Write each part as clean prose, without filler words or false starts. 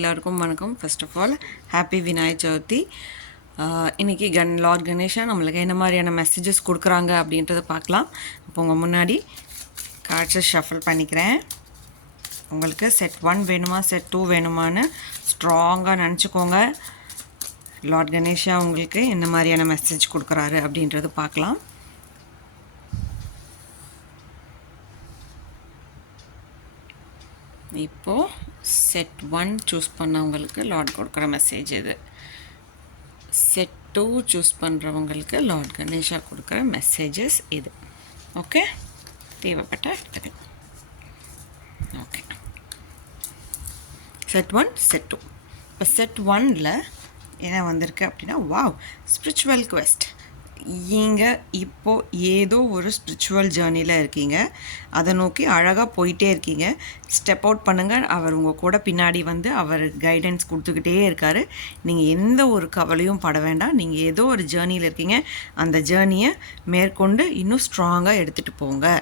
எல்லாருக்கும் வணக்கம். First of all happy Vinayagar Chaturthi. இன்றைக்கி லார்ட் கணேஷா நம்மளுக்கு என்ன மாதிரியான மெசேஜஸ் கொடுக்குறாங்க அப்படின்றத பார்க்கலாம். இப்போ உங்கள் முன்னாடி கார்ட்ஸை ஷஃபில் பண்ணிக்கிறேன். உங்களுக்கு செட் 1 வேணுமா செட் 2 வேணுமான்னு ஸ்ட்ராங்காக நினச்சிக்கோங்க. லார்ட் கணேஷா உங்களுக்கு என்ன மாதிரியான மெசேஜ் கொடுக்குறாரு அப்படின்றது பார்க்கலாம். இப்போது செட் 1 சூஸ் பண்ணவங்களுக்கு லார்ட் கொடுக்குற மெசேஜ் இது. செட் 2 சூஸ் பண்ணுறவங்களுக்கு லார்ட் கணேஷா கொடுக்குற மெசேஜஸ் இது. ஓகே, தேவைப்பட்ட எடுத்துக்கலாம். Okay, set 1 set 2. இப்போ செட் 1ல் என்ன வந்திருக்கு அப்படின்னா, வாவ், ஸ்பிரிச்சுவல் குவெஸ்ட். நீங்கள் இப்போது ஏதோ ஒரு ஸ்பிரிச்சுவல் ஜேர்னியில் இருக்கீங்க, அதை நோக்கி அழகாக போயிட்டே இருக்கீங்க. ஸ்டெப் அவுட் பண்ணுங்கள். அவர் உங்கள் கூட பின்னாடி வந்து அவர் கைடன்ஸ் கொடுத்துக்கிட்டே இருக்கார். நீங்கள் எந்த ஒரு கவலையும் பட வேண்டாம். நீங்கள் ஏதோ ஒரு ஜேர்னியில் இருக்கீங்க, அந்த ஜேர்னியை மேற்கொண்டு இன்னும் ஸ்ட்ராங்காக எடுத்துகிட்டு போங்க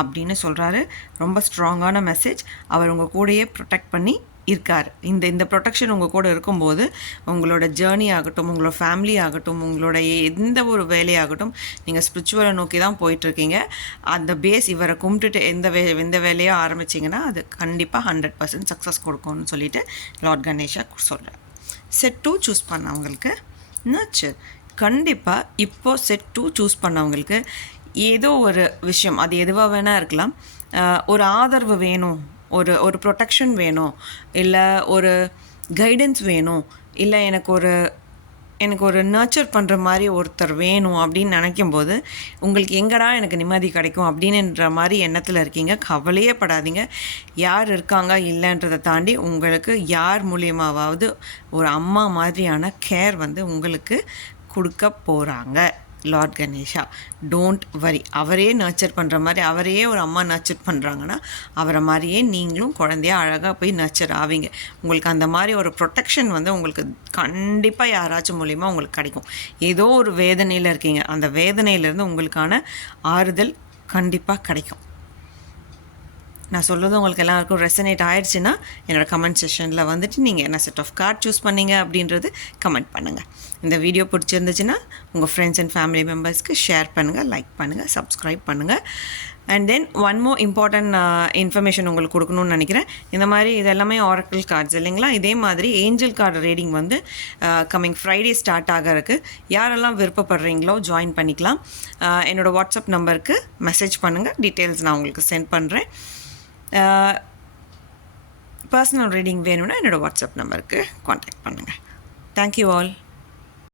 அப்படின்னு சொல்கிறாரு. ரொம்ப ஸ்ட்ராங்கான மெசேஜ். அவர் உங்கள் கூடயே ப்ரொடெக்ட் பண்ணி இருக்கார். இந்த ப்ரொடெக்ஷன் உங்கள் கூட இருக்கும்போது உங்களோட ஜேர்னி ஆகட்டும், உங்களோட ஃபேமிலி ஆகட்டும், உங்களோட எந்த ஒரு வேலையாகட்டும், நீங்கள் ஸ்பிரிச்சுவலை நோக்கி தான் போயிட்டுருக்கீங்க. அந்த பேஸ் இவரை கும்பிட்டுட்டு எந்த வேலையோ ஆரம்பிச்சிங்கன்னா அது கண்டிப்பாக 100% சக்ஸஸ் கொடுக்கும்னு சொல்லிட்டு லார்ட் கணேஷா சொல்கிறேன். செட் 2 சூஸ் பண்ணவங்களுக்கு நர்ச்சர். கண்டிப்பாக இப்போது செட் 2 சூஸ் பண்ணவங்களுக்கு ஏதோ ஒரு விஷயம், அது எதுவாக வேணால் இருக்கலாம், ஒரு ஆதரவு வேணும், ஒரு ப்ரொடெக்ஷன் வேணும், இல்லை ஒரு கைடன்ஸ் வேணும், இல்லை எனக்கு ஒரு நர்ச்சர் பண்ணுற மாதிரி ஒருத்தர் வேணும் அப்படின்னு நினைக்கும்போது உங்களுக்கு எங்கடா எனக்கு நிம்மதி கிடைக்கும் அப்படின்ற மாதிரி எண்ணத்தில் இருக்கீங்க. கவலையே படாதீங்க. யார் இருக்காங்க இல்லைன்றதை தாண்டி உங்களுக்கு யார் மூலியமாவது ஒரு அம்மா மாதிரியான கேர் வந்து உங்களுக்கு கொடுக்க போகிறாங்க லார்ட் கணேஷா. Don't worry. அவரே நர்ச்சர் பண்ணுற மாதிரி, அவரையே ஒரு அம்மா நர்ச்சர் பண்ணுறாங்கன்னா அவரை மாதிரியே நீங்களும் குழந்தையாக அழகாக போய் நர்ச்சர் ஆவீங்க. உங்களுக்கு அந்த மாதிரி ஒரு ப்ரொடெக்ஷன் வந்து உங்களுக்கு கண்டிப்பாக யாராச்சும் மூலிமா உங்களுக்கு கிடைக்கும். ஏதோ ஒரு வேதனையில் இருக்கீங்க, அந்த வேதனையிலேருந்து உங்களுக்கான ஆறுதல் கண்டிப்பாக கிடைக்கும். நான் சொல்கிறது உங்களுக்கு எல்லாருக்கும் ரெசனேட் ஆகிடுச்சுன்னா என்னோடய கமெண்ட் செஷனில் வந்துட்டு நீங்கள் என்ன செட் ஆஃப் கார்ட் சூஸ் பண்ணீங்க அப்படின்றது கமெண்ட் பண்ணுங்கள். இந்த வீடியோ பிடிச்சிருந்துச்சுன்னா உங்கள் ஃப்ரெண்ட்ஸ் அண்ட் ஃபேமிலி மெம்பர்ஸ்க்கு ஷேர் பண்ணுங்கள், லைக் பண்ணுங்கள், சப்ஸ்கிரைப் பண்ணுங்கள். And then one more important information உங்களுக்கு கொடுக்கணும்னு நினைக்கிறேன். இந்த மாதிரி இதெல்லாமே ஆரக்கிள் கார்ட்ஸ் இல்லைங்களா. இதே மாதிரி ஏஞ்சல் கார்டு ரீடிங் வந்து கம்மிங் ஃப்ரைடே ஸ்டார்ட் ஆகிறதுக்கு யாரெல்லாம் விருப்பப்படுறீங்களோ ஜாயின் பண்ணிக்கலாம். என்னோடய வாட்ஸ்அப் நம்பருக்கு மெசேஜ் பண்ணுங்கள், டீட்டெயில்ஸ் நான் உங்களுக்கு சென்ட் பண்ணுறேன். பர்சனல் ரீடிங் வேணும்னா என்னோடய வாட்ஸ்அப் நம்பருக்கு காண்டாக்ட் பண்ணுங்கள். Thank you all.